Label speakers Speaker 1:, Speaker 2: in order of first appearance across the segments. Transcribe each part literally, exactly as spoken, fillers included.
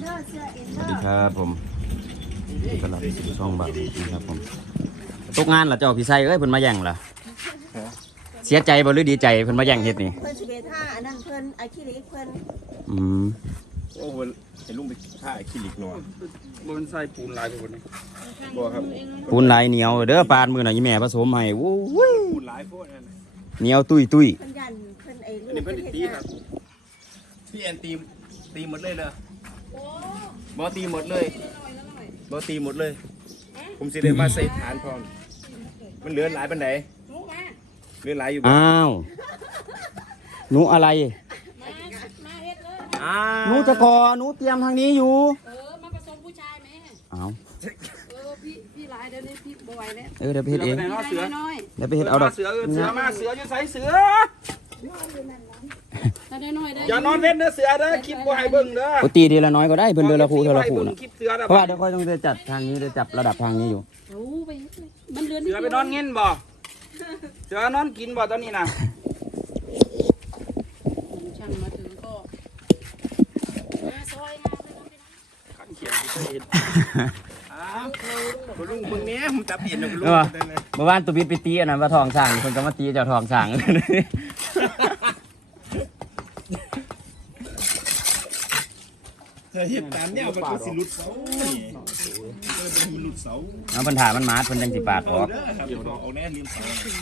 Speaker 1: สวัสดีครับผมตลาดสิบช่องบางนะครับผมตกงานเหรอเจ้าพี่ไส้เอ้ยเพิ่นมาแย่งเหรอเสียใจบ่หรือดีใจเพิ่นมาแย่งเฮ็ดนี่
Speaker 2: เพิ่นสิเบท่าอันนั้นเพิ่นไอ้ขี้เหล็กเพิ่น
Speaker 1: อืม
Speaker 3: โอ้โหเห็นลุงไปท่าไอ้ขี้เหล็กนอน
Speaker 4: บนใส่ปูนลายคนนี้
Speaker 3: บ่ครับ
Speaker 1: ปูนลายเหนียวเด้อปานมือน่ะอีแม่ผสมให้โอ้ย
Speaker 3: ปูนหลายโพดนั่นน่ะ
Speaker 1: เหนียวตุ้ยตุ้ย
Speaker 2: เพิ่นยันเพิ่นไอ้ลู
Speaker 3: อัน
Speaker 2: ก
Speaker 3: นี้เพิ่น
Speaker 2: เพิ่น
Speaker 3: ตี
Speaker 2: เฮ็ด
Speaker 3: ครับพี่แอนตีตีหมดเลยเลยบ่ตีหมดเลยบ่ตีหมดเลย ผมสิได้มาใส่ฐานพร้อมมันเหลือหลายปานใดเหลือหลายอยู่บ่
Speaker 1: อ้าวหนูอะไร
Speaker 3: อ้า
Speaker 1: หนูจะกอหนูเตรียมทางนี้อยู่
Speaker 5: เออมาผสมผู้ชายไหม
Speaker 1: อ้าว
Speaker 5: เออพี่พี่หลายเดี๋ยวนี้พี่บ่ไหวแล้ว
Speaker 1: เออเดี๋ยวไปเฮ็ดเอง
Speaker 4: เนาะเสือ
Speaker 5: น้อย
Speaker 1: เดี๋ยวไปเฮ็ดเอาดอก
Speaker 4: เสือเสือมาเสืออยู่ใส่เสือ
Speaker 5: ๆได้น้อยได้
Speaker 4: อย่านอนเว้นเด้อเสือเด้อคลิปบ่ให้เบิ่งเด้อ
Speaker 1: ปกติเดือนละน้อยก็ได้เพิ่นเดือนละคู่เดือนละคู่
Speaker 4: เบิ่ง
Speaker 1: น่ะ
Speaker 4: คลิปเสือเด้อ
Speaker 1: เพราะว่าเดี๋ยวค่อยต้องจะจัดทางนี้จะจับระดับทางนี้อยู่
Speaker 5: โอ้ไปมันเดือน
Speaker 4: เสือไปนอนเงินบ่เสือนอนกินบ่ตอนนี้น่ะ
Speaker 5: ช่างมาถึงก็มาซอยมาเลย
Speaker 4: ขันเขียนที่เคยเห็น
Speaker 3: อ้าวคุณลุงเบิ่งแหน่ผมจับเปลี่ยนนะคุณลุ
Speaker 1: เอง อเมื่อวานตุบิดไปตีอันนั้นว่าทองสั่งคนก็มาตีเจ้าทองสั่ง
Speaker 3: เธอเห็นตามแนวมันก็สิหลุดเสานี่เออมันหลุดเสา
Speaker 1: เอาปัญหามันมาดเพิ่นจังสิปาดออก
Speaker 3: เด้อครับเดี๋ยวดอกเอาแน่ลืมเสา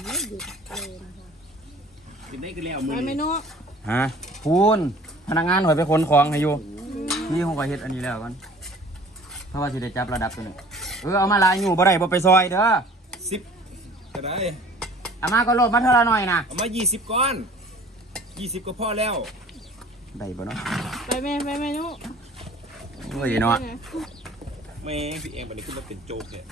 Speaker 3: กินได้ก็แล้วมื้
Speaker 5: ไป
Speaker 3: อ
Speaker 5: ไหม
Speaker 3: นี้
Speaker 5: เนาะ
Speaker 1: ฮะพูนพนักงานหอยไปขนของให้อยู่นี่ผมก็เฮ็ดอันนี้แล้วกันเพราะว่าสิได้จับระดับตัวหนึงเออเอามาลายอยู่บ่ได้บ่ไปซอยเด้อ
Speaker 3: สิบก็ได้
Speaker 1: เอามาก็โลดมาเท่าละหน่อยนะ
Speaker 3: เอามายี่สิบก้อนยี่สิบก็พอแล้ว
Speaker 1: ได้บ่เนาะ
Speaker 5: ไปไหมไปไหมเนาะ
Speaker 1: โอ้ยเนาะ
Speaker 3: แม่พี่เองบัดนี้ขึ้นมาเป็นโจกเนี่ย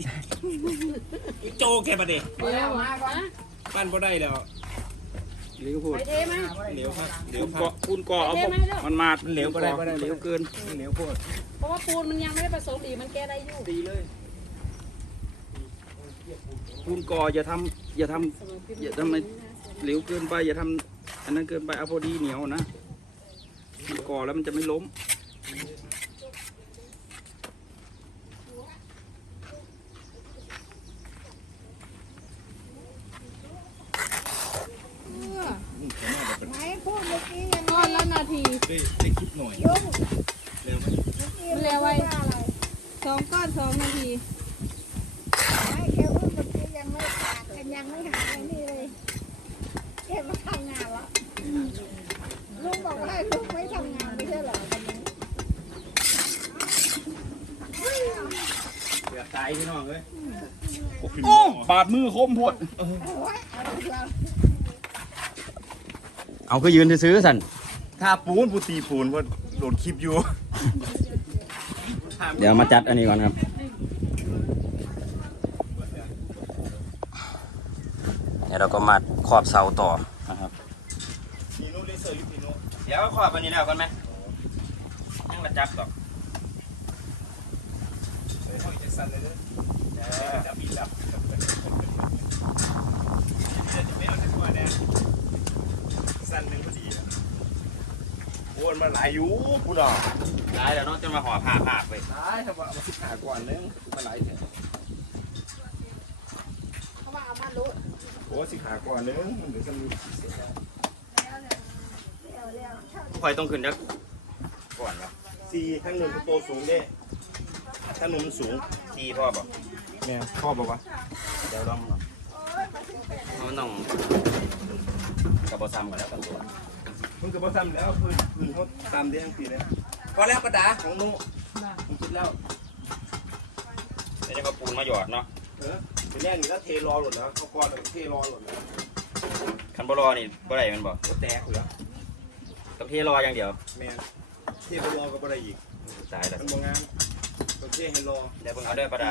Speaker 3: โจกแค่บัดนี้
Speaker 5: เดี๋ยวมาก่อน
Speaker 3: ปั้นบ่ได้แล้ว
Speaker 4: เลี้ยวพูด
Speaker 5: ไปเทไหม
Speaker 3: เหลวครับเหลว
Speaker 4: ปูน
Speaker 3: ครั
Speaker 4: เกาะ
Speaker 3: บ
Speaker 4: ปูนเกาะเอาบ่มันมาดมันเหลวบ่ได้บ่ได้เหลวเกิน
Speaker 3: เหลวโพด
Speaker 5: เพราะว่าปูนมันยังไม่ได้ผสมอีกมันแก้ได้อยู่
Speaker 4: ตีเลยปูนเกาะอย่าทำอย่าทำอย่าทำให้เหลวเกินไปอย่าทำอันนั้นเกินไปเอาพอดีเหนียวนะมันเกาะแล้วมันจะไม่ล้ม
Speaker 5: ก้อนละนาที
Speaker 3: ได้ได้คลิปหน่อยแล้วไหม
Speaker 5: มันเร็วไว้สองก้อนสองนาที
Speaker 2: ไม่แค่อุ้มเมื่อกี้ยังไม่ขาดกันยังไม่หายนี่เลยแค่มาทำงานแล้วลุงบอกว่าลุงไม่ทำงานไม่ใช่เหรอวันนี้
Speaker 3: เดี๋ยวตายพี่น้องเลย
Speaker 4: โอ้บาดมือคมพด
Speaker 2: โอ้ยเอาเถอะ
Speaker 1: เอาคือยืนซื้อๆสั่น
Speaker 3: ถ้าปูนปูตีปูนเพราะโดนคลิปอยู่
Speaker 1: เดี๋ยวมาจัดอันนี้ก่อนครับเดี๋ยวเราก็มาขอบเสาต่อนะครับ
Speaker 3: พีโน่เลเซอร์อยู่พีโน่
Speaker 1: เดี๋ยวขอบอันนี้แล้วกันไหมยังมาจับต่อ
Speaker 3: เฮ้ยห้อยจะสั่นเลยเด้อจับอีกแล้วจะไม่เอาแต่ตัวแดงสั่นหนึ่งพอดีอะโอนมาหลายอยู่พูดอ่ะ
Speaker 1: ได้แล้วเนาะจะมาห่อผ้าผ้าไป
Speaker 3: ได้ครับว่ามาสิบหาก่อนเลยมาหลายเถอะ
Speaker 2: เขาว่าเอามาลุ
Speaker 3: โอ้สิบหาก่อนเลยมันเดี๋ยวจะมี
Speaker 1: คอยต้องขึ้นจักก่อนวะ
Speaker 3: สี่ทั้งหนึ่งคือโตสูงเด้ทั้งหนึ่งมันสูง
Speaker 1: ทีพ่อบอก
Speaker 3: แม่พ่อบอกว่า
Speaker 1: เดี๋ยวลองก่อนมันต้องกระบอกซ้ำกันแล้วกันตัว
Speaker 3: มึงกับพ่อซ้ำแล้วพื้นพื้นเขาตามเด้งปีเลยพอแล้วประดาของนุผมคิดแล้ว
Speaker 1: แล้วจะก็ปูนมาหยอดเนาะ
Speaker 3: เออทีแรกนี่ก็เทรอหล่นแล้วเขาก้อนเทรอหล่นแล้ว
Speaker 1: คันบรอนี่บ่ได้แมันบอก
Speaker 3: ก็แตกเลย
Speaker 1: ต้องเทรออย่างเดียว
Speaker 3: แม่เทไปรอก็บ่ได้อีก
Speaker 1: ตายแล้ว
Speaker 3: มันบ่งามต้องเทให้รอ
Speaker 1: เดี๋ยวเพิ่งเอาเด้อประดา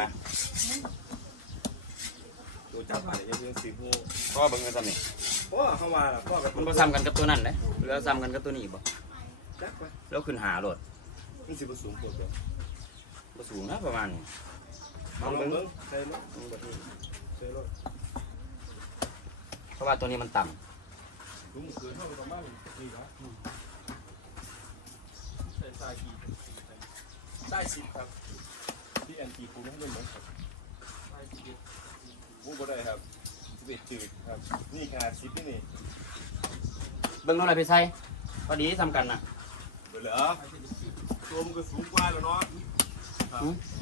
Speaker 3: ตัวจับไปยังเพียงสิบหู
Speaker 1: พ่อเบิ่งกันซ้ำนี่
Speaker 3: โอ้เข้ามาแล้วพ่อกับ
Speaker 1: มันบ่ซ้ำกันกับตัวนั้นเลยหรือซ้ำกันกับตัวนี้บ่
Speaker 3: จักไป
Speaker 1: แล้วขึ้นหาโลด
Speaker 3: มันสิบสูงปวดเดียว
Speaker 1: บ่สูงนะประมาณนี้
Speaker 3: ลองเบิ่งใช่รถใช่รถ
Speaker 1: เพราะว่าตัวนี้มันต่ำ
Speaker 3: ลุงเกินเท่าประมาณนี่ครับใส่ใส่กี่ช่สิบครับพี่แอนตีปูไม่ให้เล่นเหมือนครับปูบ่ได้ครับสิบเอ็ดจืดครับนี่ขนาดสิบนี่นี่
Speaker 1: เบิ่งโน่นอะไรพี่ไส้พอดีสำคัญน่ะ
Speaker 3: เดี๋ยวเหรอตัวมันก็สูงกว่าแล้วเนาะครับ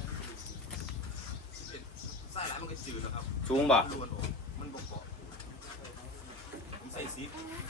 Speaker 3: สิบเอ็ดไส้หลายมันก็จืดแล้วครับ
Speaker 1: สูงบ่
Speaker 3: ล้วนออกมันบ่เกาะผมใส่สิบ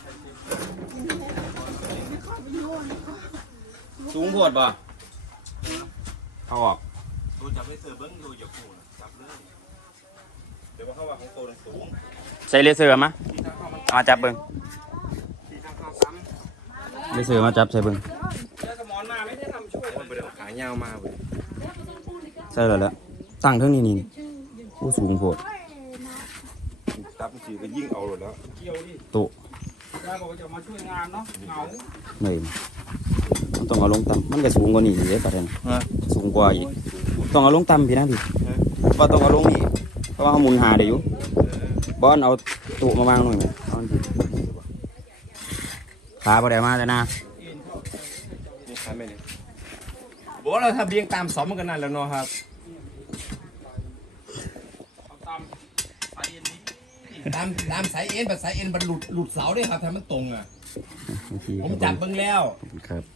Speaker 1: สูงโพดบ่เอาออก
Speaker 3: ตัวจับให้เสือเบิ้งดูอย่าโผล่นะจับเลยเดี๋ยวว่าเขาว่าของโตมันสูง
Speaker 1: ใส่เลเซอร์มาเอามาจับเบิ่ง
Speaker 4: ที่ทางเข้าซ้
Speaker 1: เลเซอร์มาจับใส่เบิ่ง
Speaker 4: ำแล้วสมอนมาไม่ได้ทำช่วย
Speaker 3: มันไปเดี๋ยวขายาวมาเว้ย
Speaker 1: ใส่แล้วแหละตั้งเท่านี้นี่ผู้สูงโพด
Speaker 3: จับมันสีก็ยิ่งเอาเลยแล้ว
Speaker 4: เกี่ยวดิ
Speaker 1: โตะ
Speaker 4: ยายบอกว่าจะมาช่วยงานเนาะเหงา
Speaker 1: ไม่มันต้องเอาลงต่ำมันก็สูงกว่านี้อยู่เด้ประเด็นสูงกว่าอีกต้องเอาลงต่ำพี่นะพี่ว่าต้องเอาลงนี่เพราะว่าเขาหมุนหาได้อยู่บอลเอาตุมาวางหน่อยไหมเอาอันที่ขาพอได้มาแต่นะ
Speaker 3: นี่ขายไม่เนี่ยบอกว่าเราทำเรียงตามซ้อมมันกันนานแล้วเนาะครับ
Speaker 4: เอาตามสายเอ็นนี้
Speaker 3: ตามตามสายเอ็นแบบสายเอ็นมันหลุดหลุดเสาด้วยครับทำมันตรงอ่ะ
Speaker 1: บางที
Speaker 3: ผมจับเบิ้งแล้ว
Speaker 1: ครับ